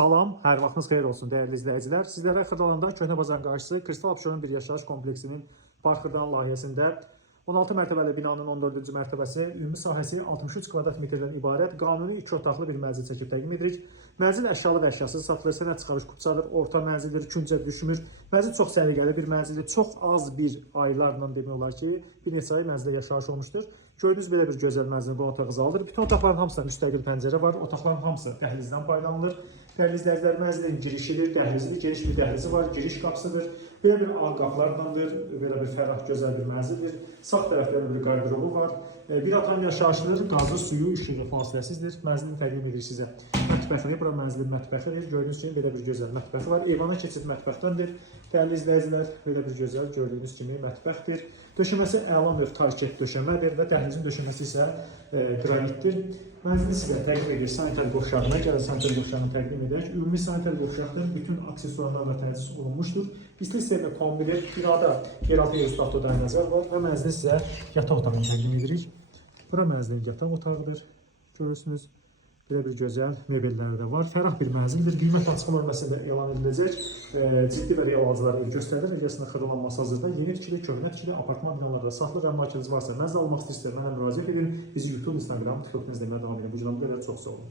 Salam, hər vaxtınız xeyir olsun dəyərli izləyicilər. Sizlərə Xırdalanda Köhnə Bazarın qarşısı Kristal Abşeron bir yaşayış kompleksinin Park Xırdalan layihəsində 16 mərtəbəli binanın 14-cü mərtəbəsi, ümumi sahəsi 63 kvadrat metrdən ibarət qanuni 2 otaqlı bir mənzil çəkib təqdim edirik. Mənzil əşyalı və əşyasız satılır, sənəd çıxarış kupçadır, orta mənzildir, küncə düşmür. Mənzil çox səliqəli bir mənzildir, çox az bir aylarla demək olar ki, bir neçə ay mənzildə yaşayış olmuşdur. Gördüyünüz belə bir gözəl mənzil qonaq otağı zalıdır. Bütün otaqların hamısında müstəqil pəncərə var, otaqların hamısı dəhlizdən faydalanılır. Dəyərli izləyicilər, mənzilin girişidir, dəhlizidir, geniş bir dəhlizi var, giriş qapısıdır. Belə bir ağ qapılardandır, belə bir fərah, gözəl bir mənzildir. Sağ tərəflərdə bir qardırobu var. Bir atan yaşayışdır, qazı, suyu, işığı fasiləsizdir. Mənzilin təqdim edir sizə. Mətbəxini, bura mənzilin mətbəxidir. Gördüyünüz kimi belə bir gözəl mətbəxi var. Eyvana keçid mətbəxdəndir. Dəyərli izləyicilər, belə bir gözəl gördüyünüz kimi mətbəxdir. Döşəməsi əla növ tarket döşəmədir və dəhlizin döşəməsi isə qranitdir. Mənzili sizə təqdim edir sanitar qovşağına, gəlin sanitar qovşağını təqdim edək. Ümumi sanitar qovşaqdır, bütün aksesuarlar da təchiz olunmuşdur. Pislik sistemi kombidir, binada yeraltı yerüstü dayanacaq var və mənzili sizə yataq otağını təqdim edirik. Bura mənzilin yataq otağıdır. Görürsünüz, belə bir gözəl mebelləri də var. Fərah bir mənzildir. Qiymət açıqlama bölməsində elan ediləcək. Ciddi və real alıcılar göstərilir. Əgər xırdalanması hazırda yeni tikili, köhnə tikili apartman binalarda saxlı və marketiniz varsa, mənzil almaq istəyirsə mənə müraciət edin. Bizi YouTube, Instagram, TikTok izləməyə davam edin. Bu cürə çox sağ olun.